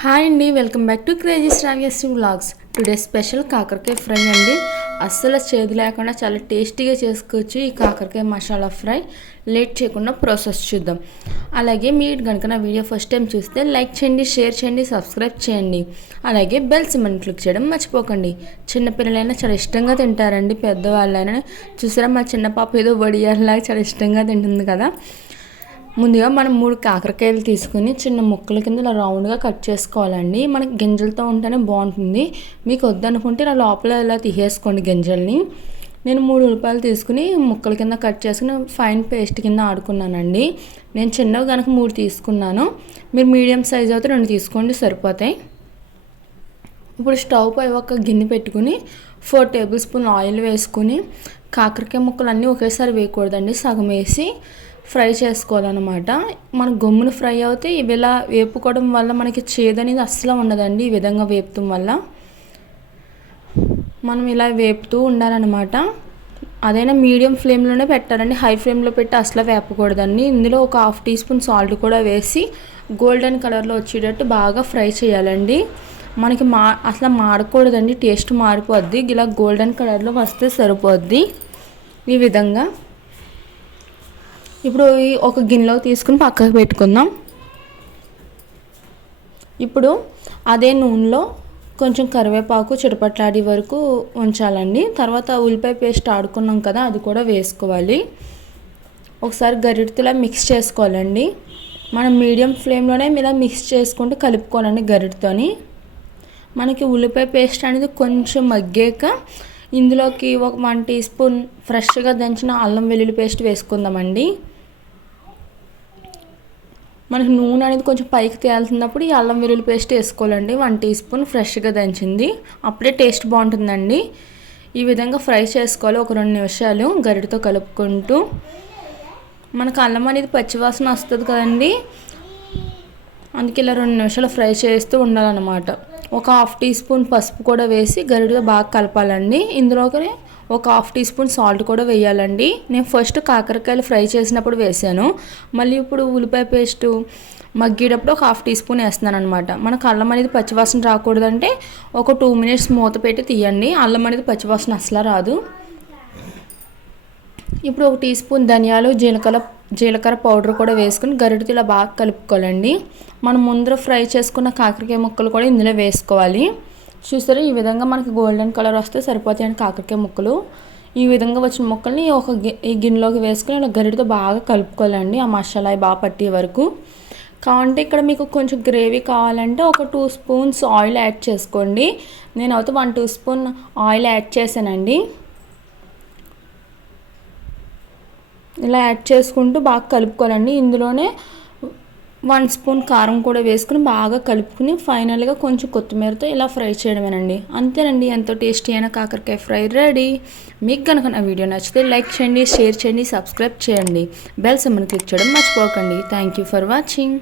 Hi అండి welcome back to crazy stories vlogs. Today special కాకరకాయ fry అండి. అస్సలు చేదు లేకుండా చాలా టేస్టీగా చేసుకోవచ్చు ఈ కాకరకాయ మసాలా ఫ్రై. లేట్ చేయకుండా ప్రాసెస్ చూద్దాం. అలాగే మీరు కనుక నా వీడియో ఫస్ట్ టైం చూస్తే లైక్ చేయండి షేర్ చేయండి సబ్స్క్రైబ్ చేయండి. అలాగే బెల్ సిమెంట్ క్లిక్ చేయడం మర్చిపోకండి. చిన్నపిల్లలైనా చాలా ఇష్టంగా తింటారండి పెద్దవాళ్ళైనా. చూసారా మా చిన్న పాప ఏదో వడియాలలాగా చాలా ఇష్టంగా తింటుంది కదా. ముందుగా మనం మూడు కాకరకాయలు తీసుకుని చిన్న ముక్కల కింద ఇలా రౌండ్గా కట్ చేసుకోవాలండి. మనకి గింజలతో ఉంటేనే బాగుంటుంది. మీకు వద్దనుకుంటే ఇలా లోపల ఇలా తీసేసుకోండి గింజల్ని. నేను మూడు ఉల్లిపాయలు తీసుకుని ముక్కల కింద కట్ చేసుకుని ఫైన్ పేస్ట్ కింద ఆడుకున్నానండి. నేను చిన్నవి కనుక మూడు తీసుకున్నాను. మీరు మీడియం సైజ్ అయితే రెండు తీసుకోండి సరిపోతాయి. ఇప్పుడు స్టవ్ పై ఒక గిన్నె పెట్టుకుని ఫోర్ టేబుల్ స్పూన్ ఆయిల్ వేసుకుని కాకరకాయ ముక్కలు అన్నీ ఒకేసారి వేయకూడదండి. సగం వేసి ఫ్రై చేసుకోవాలన్నమాట. మన గమ్మును ఫ్రై అవుతే ఇవి ఇలా వేపుకోవడం వల్ల మనకి చేదనేది అస్సలు ఉండదండి ఈ విధంగా వేపుతాం వల్ల. మనం ఇలా వేపుతూ ఉండాలన్నమాట. అదైనా మీడియం ఫ్లేమ్లోనే పెట్టాలండి. హై ఫ్లేమ్లో పెట్టి అసలు వేపకూడదండి. ఇందులో ఒక హాఫ్ టీ స్పూన్ సాల్ట్ కూడా వేసి గోల్డెన్ కలర్లో వచ్చేటట్టు బాగా ఫ్రై చేయాలండి. మనకి మా అసలు మాడకూడదండి. టేస్ట్ మారిపోద్ది. ఇలా గోల్డెన్ కలర్లో వస్తే సరిపోద్ది. ఈ విధంగా ఇప్పుడు ఒక గిన్నెలో తీసుకుని పక్కకు పెట్టుకుందాం. ఇప్పుడు అదే నూనెలో కొంచెం కరివేపాకు చిటపట్లాడి వరకు ఉంచాలండి. తర్వాత ఉల్లిపాయ పేస్ట్ ఆడుకున్నాం కదా అది కూడా వేసుకోవాలి. ఒకసారి గరిటెతో మిక్స్ చేసుకోవాలండి. మనం మీడియం ఫ్లేమ్లోనే ఇలా మిక్స్ చేసుకుంటూ కలుపుకోవాలండి గరిటెతోని. మనకి ఉల్లిపాయ పేస్ట్ అనేది కొంచెం మగ్గాక ఇందులోకి ఒక వన్ టీ స్పూన్ ఫ్రెష్గా దంచిన అల్లం వెల్లుల్లి పేస్ట్ వేసుకుందామండి. మనకు నూనె అనేది కొంచెం పైకి తేలుతున్నప్పుడు ఈ అల్లం వెల్లుల్లి పేస్ట్ వేసుకోవాలండి. వన్ టీ స్పూన్ ఫ్రెష్గా దంచింది. అప్పుడే టేస్ట్ బాగుంటుందండి. ఈ విధంగా ఫ్రై చేసుకోవాలి ఒక రెండు నిమిషాలు గరిటతో కలుపుకుంటూ. మనకు అల్లం అనేది పచ్చివాసన వస్తుంది కదండి. అందుకే ఇలా రెండు నిమిషాలు ఫ్రై చేస్తూ ఉండాలన్నమాట. ఒక హాఫ్ టీ స్పూన్ పసుపు కూడా వేసి గరిటతో బాగా కలపాలండి. ఇందులోకి ఒక హాఫ్ టీ స్పూన్ సాల్ట్ కూడా వేయాలండి. నేను ఫస్ట్ కాకరకాయలు ఫ్రై చేసినప్పుడు వేసాను. మళ్ళీ ఇప్పుడు ఉల్లిపాయ పేస్టు మగ్గేటప్పుడు ఒక హాఫ్ టీ స్పూన్ వేస్తున్నాను అనమాట మనకు అల్లం అనేది పచ్చివాసన రాకూడదంటే ఒక టూ మినిట్స్ మూత పెట్టి తీయండి. అల్లం అనేది పచ్చివాసన అసలు రాదు. ఇప్పుడు ఒక టీ స్పూన్ ధనియాలు జీలకర్ర జీలకర్ర పౌడర్ కూడా వేసుకుని గరిటతో ఇలా బాగా కలుపుకోవాలండి. మనం ముందర ఫ్రై చేసుకున్న కాకరకాయ ముక్కలు కూడా ఇందులో వేసుకోవాలి. చూసారా ఈ విధంగా మనకి గోల్డెన్ కలర్ వస్తే సరిపోతాయండి కాకరకాయ ముక్కలు. ఈ విధంగా వచ్చిన ముక్కల్ని ఒక ఈ గిన్నెలోకి వేసుకుని ఇలా గరిటతో బాగా కలుపుకోవాలండి. ఆ మసాలా బాగా పట్టే వరకు. కావంటే ఇక్కడ మీకు కొంచెం గ్రేవీ కావాలంటే ఒక టూ స్పూన్స్ ఆయిల్ యాడ్ చేసుకోండి. నేనైతే one two spoon oil add చేశానండి. ఇలా యాడ్ చేసుకుంటూ బాగా కలుపుకోవాలండి. ఇందులోనే వన్ స్పూన్ కారం కూడా వేసుకుని బాగా కలుపుకుని ఫైనల్గా కొంచెం కొత్తిమీరతో ఇలా ఫ్రై చేయడమేనండి. అంతేనండి. ఎంతో టేస్టీ అయిన కాకరకాయ ఫ్రై రెడీ. మీకు కనుక నా వీడియో నచ్చితే లైక్ చేయండి షేర్ చేయండి సబ్స్క్రైబ్ చేయండి. బెల్ సమ్మని క్లిక్ చేయడం మర్చిపోకండి. Thank you for watching.